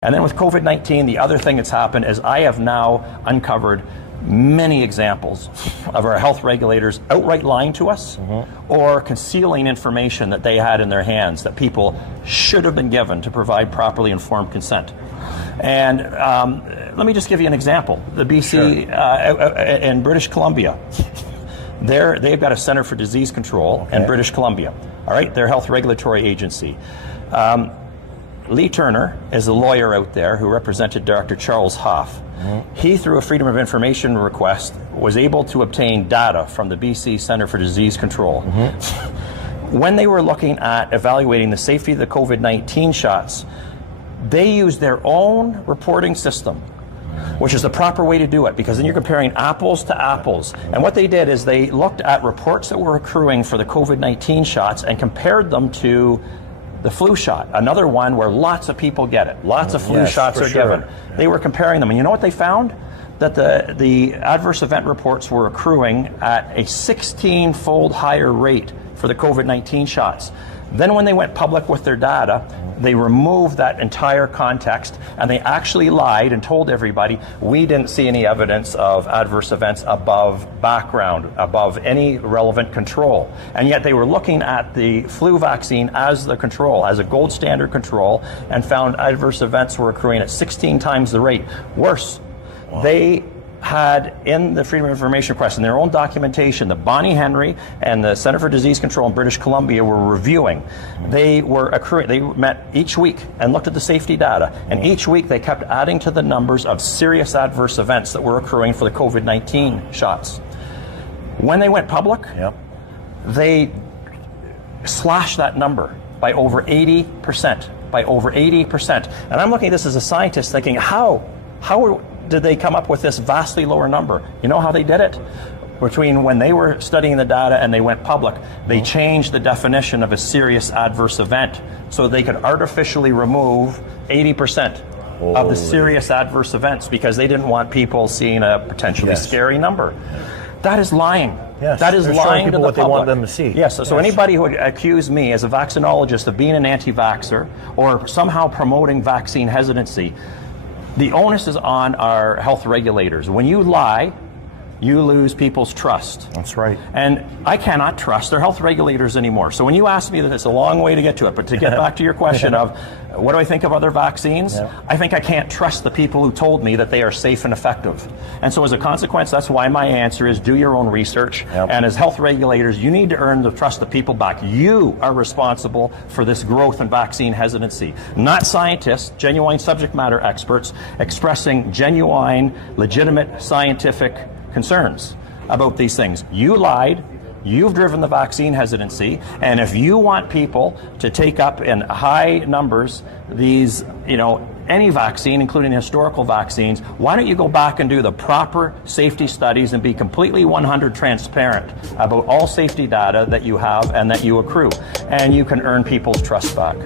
And then with COVID-19, the other thing that's happened is I have now uncovered many examples of our health regulators outright lying to us or concealing information that they had in their hands that people should have been given to provide properly informed consent. And let me just give you an example. The BC in British Columbia, they've got a Center for Disease Control in British Columbia, all right, their health regulatory agency. Lee Turner is a lawyer out there who represented Dr. Charles Hoff. He, through a Freedom of Information request, was able to obtain data from the BC Center for Disease Control. When they were looking at evaluating the safety of the COVID-19 shots, they used their own reporting system, which is the proper way to do it, because then you're comparing apples to apples. And what they did is they looked at reports that were accruing for the COVID-19 shots and compared them to the flu shot, another one where lots of people get it. Lots of flu shots are given. They were comparing them, and you know what they found? That the adverse event reports were accruing at a 16-fold higher rate for the COVID-19 shots. Then when they went public with their data, they removed that entire context, and they actually lied and told everybody, we didn't see any evidence of adverse events above background, above any relevant control. And yet they were looking at the flu vaccine as the control, as a gold standard control, and found adverse events were accruing at 16 times the rate. Worse, they had in the Freedom of Information request, in their own documentation, the Bonnie Henry and the Center for Disease Control in British Columbia were reviewing. They were accruing, they met each week and looked at the safety data, and each week they kept adding to the numbers of serious adverse events that were accruing for the COVID-19 shots. When they went public, they slashed that number by over 80%, by over 80%. And I'm looking at this as a scientist thinking, how did they come up with this vastly lower number? You know how they did it? Between when they were studying the data and they went public, they changed the definition of a serious adverse event so they could artificially remove 80% of the serious adverse events because they didn't want people seeing a potentially scary number. That is lying. That is lying to the what public. They want them to see. So anybody who would accuse me as a vaccinologist of being an anti-vaxxer or somehow promoting vaccine hesitancy, the onus is on our health regulators. When you lie, you lose people's trust. That's right. And I cannot trust their health regulators anymore. So when you ask me that, it's a long way to get to it, but to get back to your question of what do I think of other vaccines, I think I can't trust the people who told me that they are safe and effective. And so as a consequence, that's why my answer is do your own research. And as health regulators, you need to earn the trust of people back. You are responsible for this growth in vaccine hesitancy, not scientists, genuine subject matter experts expressing genuine, legitimate scientific concerns about these things. You lied. You've driven the vaccine hesitancy, and if you want people to take up in high numbers these, any vaccine, including historical vaccines, why don't you go back and do the proper safety studies and be completely 100% transparent about all safety data that you have and that you accrue, and you can earn people's trust back.